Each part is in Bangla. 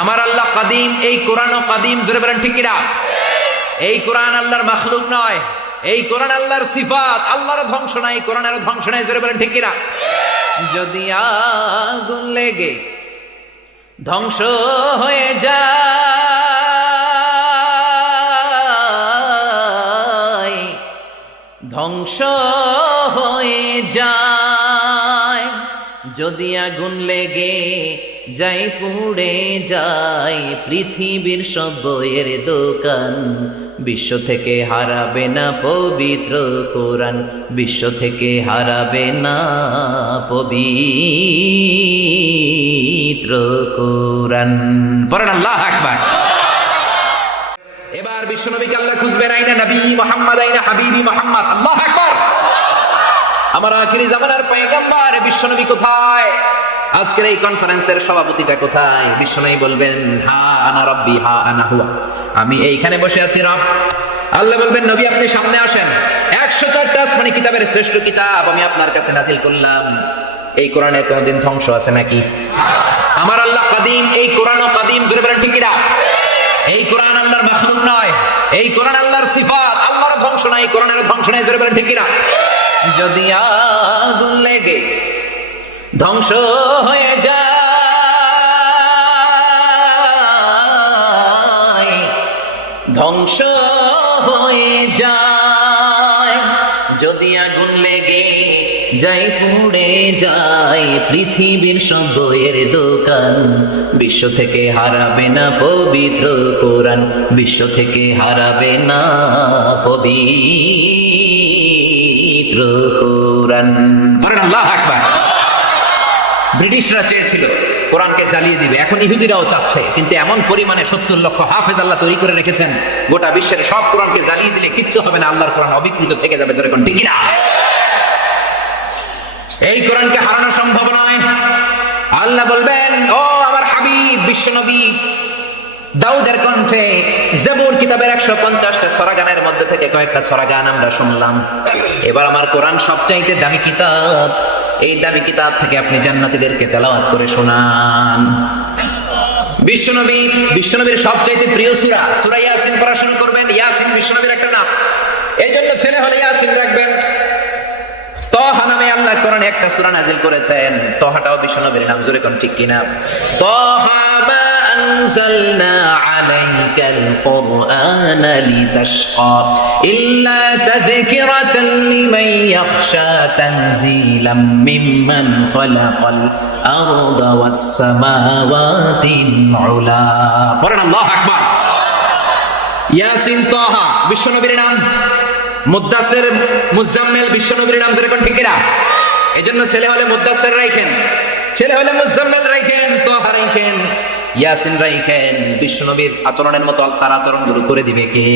আমার আল্লাহ কাদিম, এই কোরআনও কাদিম। জোরে বলেন ঠিক কিনা? এই কোরআন আল্লাহর মাখলুক নয়, এই কোরআন আল্লাহর সিফাত। আল্লাহর ধ্বংস নাই, কোরআনের ধ্বংস নাই। জোরে বলেন ঠিক কিনা? যদি আগুন লেগে ধ্বংস হয়ে যায়, ধ্বংস হয়ে যায়, যদি আগুন লেগে যাই পুড়ে যায় পৃথিবীর সব বইয়ের দোকান, বিশ্ব থেকে হারাবে না পবিত্র কোরআন, বিশ্ব থেকে হারাবে না পবিত্র কোরআন। পড়েন আল্লাহু আকবার। এবার বিশ্বনবীকে আল্লাহ খুঁজবেন, আইনা নবী মুহাম্মদ, আইনা হাবিবি মুহাম্মদ। আল্লাহু আকবার। আমার আখিরি জামানার পয়গম্বর বিশ্বনবী কোথায়? আজকের এই কনফারেন্সের সভাপতিটা কোথায়? বিশ্বনবী বলবেন, হা আনা রাব্বি, হা আনা হুয়া, আমি এইখানে বসে আছি রব। আল্লাহ বলবেন, নবী আপনি সামনে আসেন। 104টা আসমানি কিতাবের শ্রেষ্ঠ কিতাব আমি আপনার কাছে নাজিল করলাম। এই কোরআনের কোনদিন ধ্বংস আছে নাকি? আমার আল্লাহ কাদিম, এই কোরআনও কাদিম। জোরে বলেন ঠিক কিনা? এই কোরআন আল্লাহর মাখলুক নয়, এই কোরআন আল্লাহর সিফাত। আল্লাহর ধ্বংস নাই, কোরআনের ধ্বংস নাই। জোরে বলেন ঠিক কিনা? যদি আগুন লেগে ধ্বংস হয়ে যায়, ধ্বংস হয়ে যায়, যদি আগুন লেগে যাই পুড়ে যায় পৃথিবীর সব বইয়ের দোকান, বিশ্ব থেকে হারাবে না পবিত্র কোরআন, বিশ্ব থেকে হারাবে না পবিত্র কোরআন। বলেন আল্লাহু আকবার। ব্রিটিশরা চেয়েছিল কোরআনকে জ্বালিয়ে দিবে, এখন ইহুদিরাও চাচ্ছে, কিন্তু এমন পরিমাণে 70 লক্ষ হাফেজ আল্লাহ তৈরি করে রেখেছেন, গোটা বিশ্বের সব কোরআনকে জ্বালিয়ে দিলে কিচ্ছু হবে না, আল্লাহর কোরআন অবিকৃত থেকে যাবে। জোরে কোন ঠিক কিনা? এই কোরআনকে হারানো সম্ভব নয়। আল্লাহ বলবেন, ও আমার হাবিব বিশ্বনবী, দাউদের কণ্ঠে জবুর কিতাবের 150টা সূরা গানের মধ্যে থেকে কয়েকটা সূরা গান আমরা শুনলাম। এবার আমার কোরআন সবচাইতে দামি কিতাব, এই দামি কিতাব থেকে আপনি জান্নাতীদেরকে তেলাওয়াত করে শোনান। বিশ্বনবীর সবচাইতে প্রিয় সূরা, সূরা ইয়াসিন পড়া শুরু করবেন। ইয়াসিন বিশ্বনবীর একটা নাম, এই জন্য ছেলে হলে ইয়াসিন রাখবেন। তহা নামে আল্লাহ কোরআনে একটা সূরা নাজিল করেছেন, তহাটাও বিশ্বনবীর নাম। জোরে কোন ঠিক কিনা? তহা মা আনজালনা আলাইকাল কুরআনা লিতাশকা ইল্লা তাযকিরাতান লিমান ইয়াখশা তানজিলাম মিম্মান খালাকাল আরদা ওয়াস সামাওয়াতিল উলা। পড়েন আল্লাহু আকবার। ইয়াসিন, তহা বিশ্বনবীর নাম। মুদ্দাসির, মুজাম্মিল বিশ্বনবীর নাম। জোরে কোন ঠিক কিনা? এজন্য ছেলে হলে মুদ্দাসির রাখেন, ছেলে হলে মুজাম্মিল রাখেন, তহা রাখেন, ইয়াসিন রাখেন। বিশ্বনবীর আচরণের মতো তার আচরণ গুলো করে দিবে কে?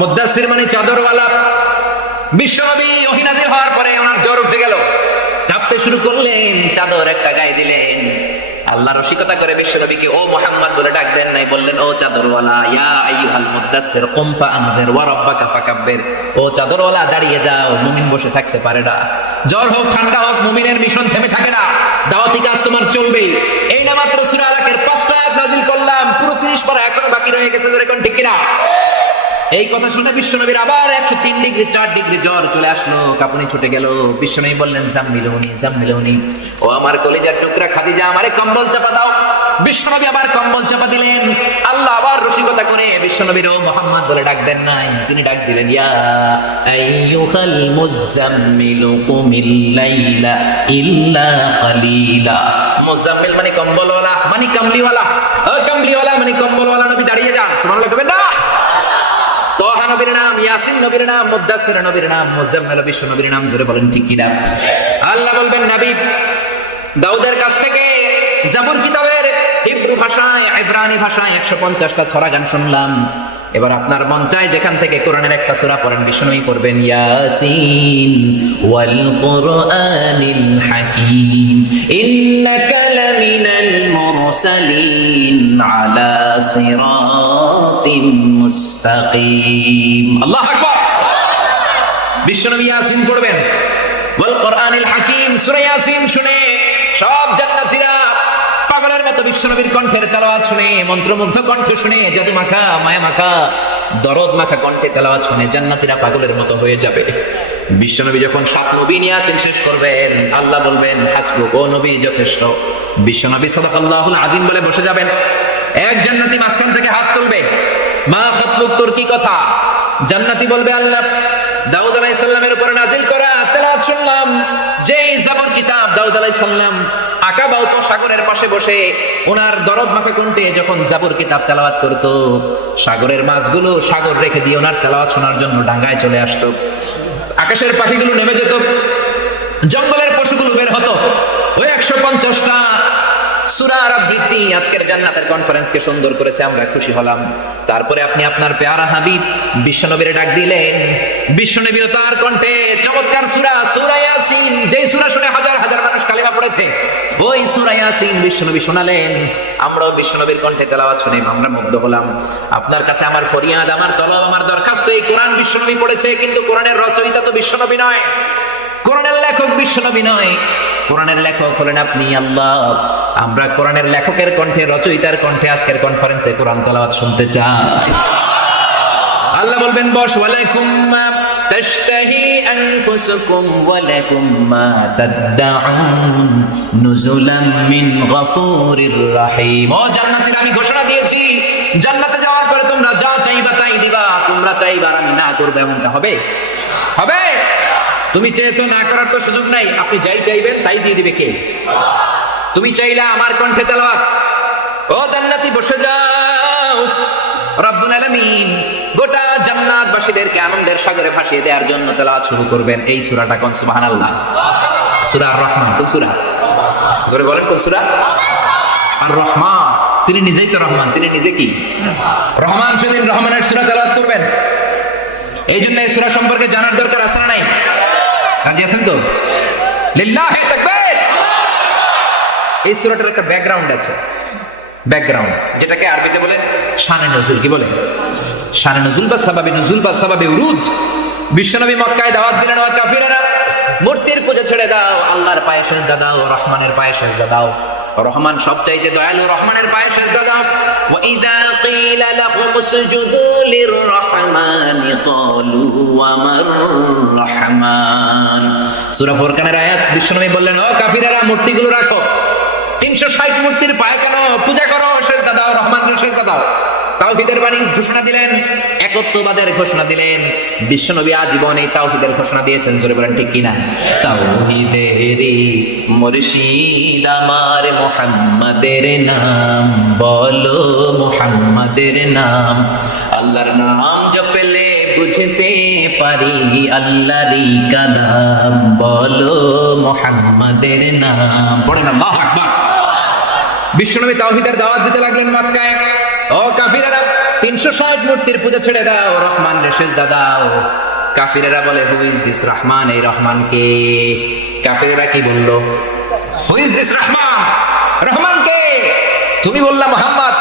মুদ্দাসির মানে চাদরওয়ালা। বিশ্বনবী ওহী নাযিল হওয়ার পরে ওনার জ্বর উঠে গেল, কাঁপতে শুরু করলেন, চাদর একটা গায়ে দিলেন। আল্লাহ রসিকতা করে বিশ্বনবীকে ও মুহাম্মদ বলে ডাক দেন নাই, বললেন ও চাদরওয়ালা, ইয়া আইয়ুহাল মুদ্দাসসির কুম ফাআনযির ওয়া রাব্বাকা ফাকাব্বির। ও চাদরওয়ালা দাঁড়িয়ে যাও, মুমিন বসে থাকতে পারে না। জ্বর হোক ঠান্ডা হোক, মুমিনের মিশন থেমে থাকে না, দাওয়াতি কাজ তোমার চলবেই। এই না মাত্র সূরা আলাকের 5টা আয়াত নাযিল করলাম, পুরো 30 পারা এখনো বাকি রয়ে গেছে। জোরে কোন ঠিক কিনা? এই কথা শুনে বিশ্বনবীর আবার 103 ডিগ্রি 4 ডিগ্রি জ্বর চলে আসলো, কাঁপুনি ছুটে গেল। বিশ্বনবী বললেন, জাম্মিলুনি জাম্মিলুনি, ও আমার কলিজার টুকরা খাদিজা, আমারে কম্বল চাপা দাও। বিশ্বনবী আবার কম্বল চাপা দিলেন। আল্লাহ আবার রসিকতা করে বিশ্বনবীর ও মুহাম্মদ বলে ডাক দেন নাই, তিনি ডাক দিলেন, ইয়া আইয়ুহাল মুজাম্মিলু কুমিল লাইলা ইল্লা কালিলা। মুজাম্মিল মানে কম্বলওয়ালা, মানে কামলিওয়ালা। কামলিওয়ালা মানে কম্বলওয়ালা। নবী দাঁড়িয়ে যান, সুবহানাল্লাহ কবেন না? তহা নবীর নাম, ইয়াসিন নবীর নাম, মুদ্দাসির নবীর নাম, মুজাম্মিল বিশ্ব নবীর নাম। জোরে বলেন ঠিক কিনা? আল্লাহ বলবেন, নবী দাউদের কাছ থেকে জাবুর কিতাবের হিব্রু ভাষায়, ইব্রানি ভাষায় 150টা সূরা গান শুনলাম। এবার আপনার মন চায় যেখান থেকে কোরআনের একটা সূরা পড়েন। বিশ্বনবী পড়বেন, ইয়াসিন ওয়াল কুরআনিল হাকীম ইন্নাকা লামিনাল মুরসালিন আলা সিরাতিম মুস্তাকিম। আল্লাহু আকবার। বিশ্বনবী ইয়াসিন পড়বেন, ওয়াল কুরআনিল হাকীম। সূরা ইয়াসিন শুনে সব জান্নাতীরা পাগলের মতো মতো বিশ্বনবীর কণ্ঠের তেলাওয়াত শুনে, মন্ত্রমুগ্ধ কণ্ঠ শুনে, জাদু মাখা, মায়া মাখা, দরদ মাখা কণ্ঠে তেলাওয়াত শুনে জান্নাতীরা পাগলের মতো হয়ে যাবে। বিশ্বনবী যখন 7 নবী নিয়ে আসেন শেষ করবেন, আল্লাহ বলবেন হাসবুক, ও নবী যথেষ্ট। বিশ্বনবী সাল্লাল্লাহুল আযীম বলে বসে যাবেন। এক জান্নাতি মাঝখান থেকে হাত তুলবে, মা খাতবুক, তোর কি কথা? জান্নাতি বলবে, আল্লাহ দাউদ আলাইহিস সালামের উপর নাজিল করা তেলাওয়াত শুনলাম, যেই জাবর কিতাব দাউদ আলাইহিস সালাম আকাবা উপসাগরের পাশে বসে ওনার দরদ মাখা কণ্ঠে যখন জাবর কিতাব তেলাওয়াত করত, সাগরের মাছগুলো সাগর রেখে দিয়ে ওনার তেলাওয়াত শোনার জন্য ডাঙ্গায় চলে আসতো। আকাশের পাখিগুলো নেমে যেত, জঙ্গলের পশুগুলো বের হতো। ওই 150টা সূরার আবৃত্তি আজকের জান্নাতের কনফারেন্সকে সুন্দর করেছে, আমরা খুশি হলাম। তারপরে আপনি আপনার প্যারা হাবিব বিশ্বনবীর ডাক দিলেন। বিশ্বনবীও তার কণ্ঠে চমৎকার সূরা ইয়াসিন, যেই সূরা শুনে হাজার হাজার মানুষ কালিমা পড়েছে, ওই সূরা ইয়াসিন বিশ্বনবী শোনালেন। আমরাও বিশ্বনবীর কণ্ঠে তেলাওয়াত শুনে আমরা মুগ্ধ হলাম। আপনার কাছে আমার ফরিয়াদ, আমার তলব, আমার দরখাস্ত, এই কোরআন বিশ্বনবী পড়েছে, কিন্তু কোরআনের রচয়িতা তো বিশ্বনবী নয়, কোরআনের লেখক বিশ্বনবী নয়, কোরআনের লেখক হলেন আপনি, আল্লাহ। আমরা কোরআনের লেখকের কণ্ঠে, রচয়িতার কণ্ঠে আজকের কনফারেন্সে কোরআন তেলাওয়াত শুনতে চাই। আল্লাহ বলবেন, বস, ওয়ালাকুম মা তাশতাহি আনফুসুকুম ওয়ালাকুম মা তাদউন নুজুলাম মিন গফুরির রহিম। ও জান্নাতীরা, আমি ঘোষণা দিয়েছি, জান্নাতে যাওয়ার পরে তোমরা যা চাইবা তাই দিবা। তোমরা চাইবা আমি না করব, এমনটা হবে? হবে? তুমি চেয়েছো, না করার তো সুযোগ নাই। আপনি যাই চাইবেন তাই দিয়ে দিবে কে? তুমি চাইলে আমার কণ্ঠে তেলাওয়াত, ও জান্নাতি বসে যাও। রব্বুল আলামিন গোটা জান্নাতবাসীদেরকে আনন্দের সাগরে ভাসিয়ে দেওয়ার জন্য তেলাওয়াত শুরু করবেন। এই সূরাটা কোন? সুবহানাল্লাহ, সূরা আর রহমান। কোন সূরা? জোরে বলেন, কোন সূরা? আর রহমান। তিনি নিজেই তো রহমান, তিনি নিজে কি রহমান। সেদিন রহমানের সূরা তেলাওয়াত করবেন। এই জন্য এই সূরা সম্পর্কে জানার দরকার আছে না নাই? রাজি আছেন তো? লিল্লাহি তাকবীর। এই সূরাটার একটা ব্যাকগ্রাউন্ড আছে, ব্যাকগ্রাউন্ড, যেটাকে আরবিতে বলে শানে নজুল। কি বলে? শানে নজুল বা সাবাবে নজুল বা সাবাবে উরুদ। বিশ্বনবী মক্কায় দাওয়াত দিলেন, ও কাফিরেরা, মূর্তির পূজা ছেড়ে দাও, আল্লাহর পায়ে সেজদা দাও, রহমানের পায়ে সেজদা দাও। রহমান সবচাইতে দয়ালু, রহমানের পায়ে সেজদা দাও। ওয়া ইযা কিলা লাহুম উসজুদু লিররহমানি ক্বালু ওয়া মার রহমান। সূরা ফুরকানের আয়াত। বিশ্বনবী বললেন, ও কাফিরেরা, মূর্তিগুলো রাখো, 360 মূর্তির পায়ে কেন পূজা করো? সেজদা দাও, রহমানকে সেজদা দাও। তাওহীদের বাণী ঘোষণা দিলেন, একত্ববাদের ঘোষণা দিলেন। বিশ্বনবী আজীবন এই তাওহীদের ঘোষণা দিয়েছেন। জোরে বলেন ঠিক কিনা? তাওহীদেরই মুর্শিদ আমার মুহাম্মাদের নাম, বলো মুহাম্মাদের নাম। আল্লাহর নাম জপলে বুঝতে পারি আল্লাহরই কালাম, বলো মুহাম্মাদের নাম। পড়েন আল্লাহু আকবার। বিশ্বনবী তাওহীদের দাওয়াত দিতে লাগলেন মক্কায়। ও কাফিরেরা, 360 মূর্তির পূজা ছেড়ে দাও, রহমানের সেজদা দাও। কাফিরেরা বলে, হু ইজ দিস রহমান? এই রহমান কে? কাফিরেরা কি বলল? Who is this Rahman? Rahman কে? তুমি বললা মুহাম্মদ,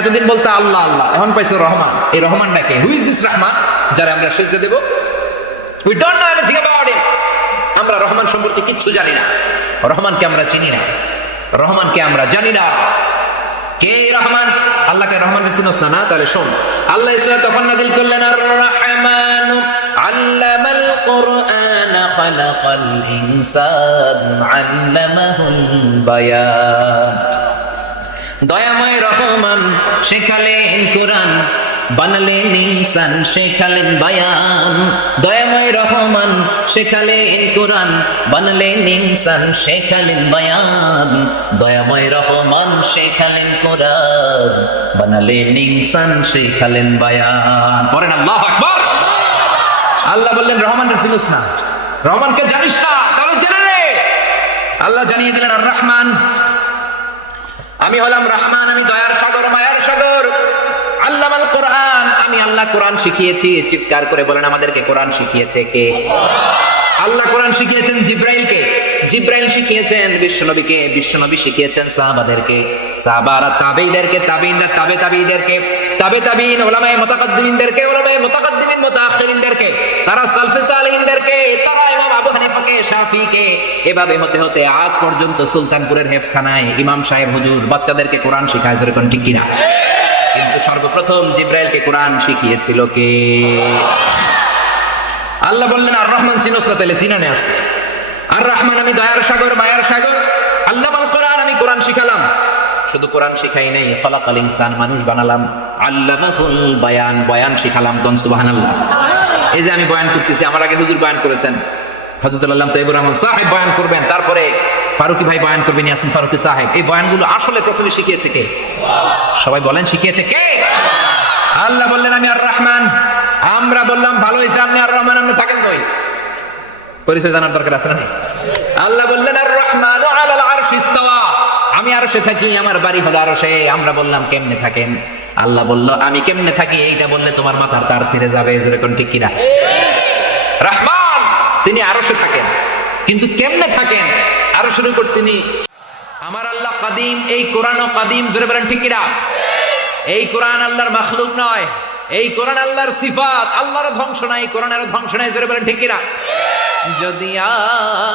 এতদিন বলতা আল্লাহ আল্লাহ, এখন পাইছো রহমান। এই রহমানটা কে? হু ইজ দিস রহমান যারা আমরা সেজদা দেব? We don't know anything about him. আমরা রহমান সম্পর্কে কিচ্ছু জানি না। রহমানকে আমরা চিনি না, রহমানকে আমরা জানি না। কে রহমান? আল্লাহকে রহমান চিনোস না? না, তাহলে শোন। আল্লাহ সূরা তখন নাযিল করলেন, আর রহমান আল্লামাল কুরআন খালাকাল ইনসান আল্লামাহুল বায়ান। দয়াময় রহমান শেখালেন কোরআন, বানালেন ইনসান, শেখালেন বায়ান। দয়াময় রহমান শেখালেন কোরআন, বানালেন ইনসান, শেখালেন বায়ান। দয়াময় রহমান শেখালেন কোরআন, বানালেন ইনসান, শেখালেন বায়ান। পড়েন আল্লাহু আকবার। আল্লাহ বললেন, রহমানের চিনিস না, রহমানকে জানিস না? তাহলে জেনে নে। আল্লাহ জানিয়ে দিলেন, আর রহমান, আমি হলাম রহমান, আমি দয়ার সাগর, মায়ার সাগর। আল্লামাল কোরআন, আমি আল্লাহ কোরআন শিখিয়েছি। চিৎকার করে বলেন, আমাদেরকে কোরআন শিখিয়েছে কে? আল্লাহ কোরআন শিখিয়েছেন জিব্রাইলকে, জিব্রাইল শিখিয়েছেন বিশ্বনবীকে, বিশ্বনবী শিখিয়েছেন সাহাবাদেরকে, সাহাবারা তাবেঈদেরকে, তাবেঈনরা তাবে তাবেঈদেরকে। তাবিঈন, উলামায়ে মুতাকাদ্দিমিনদেরকে, উলামায়ে মুতাকাদ্দিমিন মুতাআখিরিনদেরকে, তারা সালফে সালেহিনদেরকে, তারা ইমাম আবু হানিফাকে, শাফিকে, এভাবে হতে হতে আজ পর্যন্ত সুলতানপুরের হেফজখানায় ইমাম সাহেব হুজুর বাচ্চাদেরকে কোরআন শিখায়, যেরকম ঠিক কিনা? কিন্তু সর্বপ্রথম জিব্রাইলকে কোরআন শিখিয়েছিল কে? আল্লাহ বললেন, আর রহমান চিনোস না? তাহলে চিনানে আসতে। আর রহমান আমি দয়ার সাগর, মায়ার সাগর। আল্লাহ বল কোরআন, আমি কোরআন শিখালাম। শুধু কোরআন শিখাই নাই, খলাকাল ইনসান, মানুষ বানালাম। আল্লামাহুল বায়ান, বয়ান শিখালাম। কোন সুবহানাল্লাহ। এই যে আমি বয়ান করতেছি, আমার আগে হুজুর বয়ান করেছেন, হযরত আল্লাহ তাইয়্যিবুর রহমান সাহেব বয়ান করবেন, তারপরে ফারুকী ভাই বয়ান করবেন, ইয়াসিন ফারুকী সাহেব। এই বয়ানগুলো আসলে প্রথমে শিখিয়েছে কে? সবাই বলেন, শিখিয়েছে কে? আল্লাহ বললেন, আমি আর রহমান। আমরা বললাম, ভালো হয়েছে আপনি আর রহমান, আপনি থাকেন কই? পরিচয় জানার দরকার আছে না? আল্লাহ বললেন, আর রহমান আলাল আরশি ইস্তাওয়া, আমি আরশে থাকি, আমার বাড়ি হলো আরশে। আমরা বললাম, কেমনে থাকেন? আল্লাহ বলল, আমি কেমনে থাকি এইটা বললে তোমার মাথার তার ছিঁড়ে যাবে। যেরকম ঠিক কিনা? রহমান তিনি আরশে থাকেন, কিন্তু কেমনে থাকেন? আরশের উপর তিনি। আমার আল্লাহ কাদিম, এই কোরআনও কাদিম। জোরে বলেন ঠিক কিনা? এই কোরআন আল্লাহর মাখলুক নয়, এই কোরআন আল্লাহর সিফাত। আল্লাহর ধ্বংস নাই, কোরআনেরও ধ্বংস নাই। জোরে বলেন ঠিক কিনা? যদি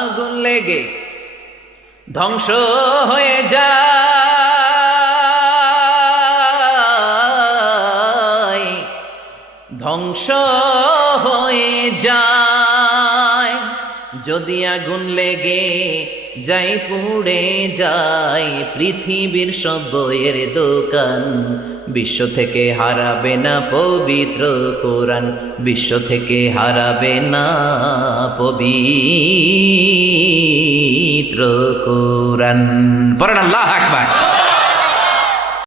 আগুন লেগে ধ্বংস হয়ে যায়, ধ্বংস হয়ে যায়, যদি আগুন লেগে যাই, পুড়ে যায় পৃথিবীর সব বইয়ের দোকান, বিশ্ব থেকে হারাবে না পবিত্র কোরআন, বিশ্ব থেকে হারাবে না পবিত্র কোরআন। পড়েন আল্লাহু আকবার।